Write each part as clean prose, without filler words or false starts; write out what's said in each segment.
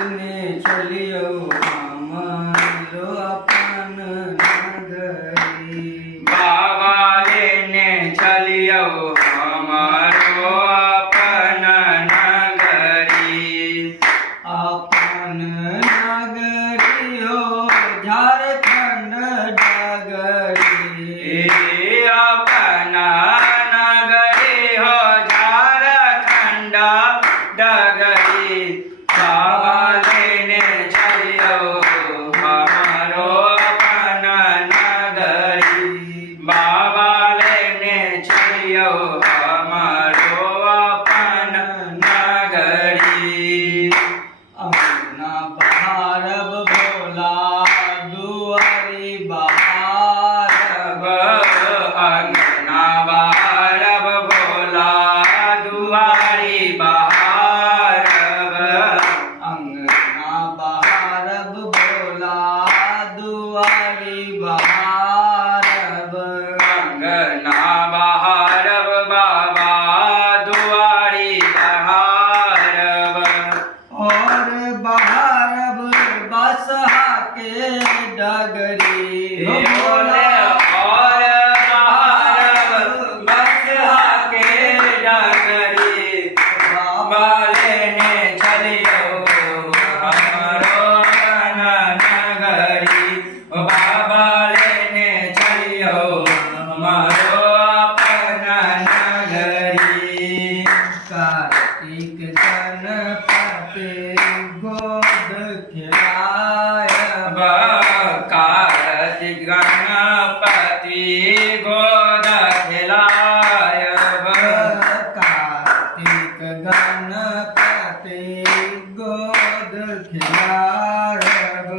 ने चलियो हमारो अपन नगरी। बाबा लेने चलियो हमारो अपन नगरी। अपन नगरी हो झारखंड डगरी। अपन नगरी हो झारखंड डगरी। बाबा लेने चलियो हमारो अपन नगरी। बाबा लेने चलियो हमारो अपन नगरी। अंगना बहारब भोला दुआरी बहारब। अंगना बहारब भोला दुआरी बहारब। अंगना बहारब भोला दुआरी बहारब। अंगना बहारब बाबा दुआरी बहारब। और बहारब बसहा के डगरी। बोले और बहारब बसहा के डगरी। बाबा लेने चलियो हमारो अपन नगरी। बाबा लेने चलियो हमारो अपन नगरी। कार्तिक गणपति गोद खिलायब। कार्तिक गणपति गोद खिलायब। कार्तिक गणपति गोद खिलायब।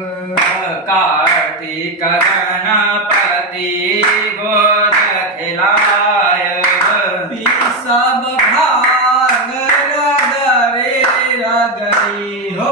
कार्तिक गणपति गोद खिलायब। सब भाग रगरे रगरी हो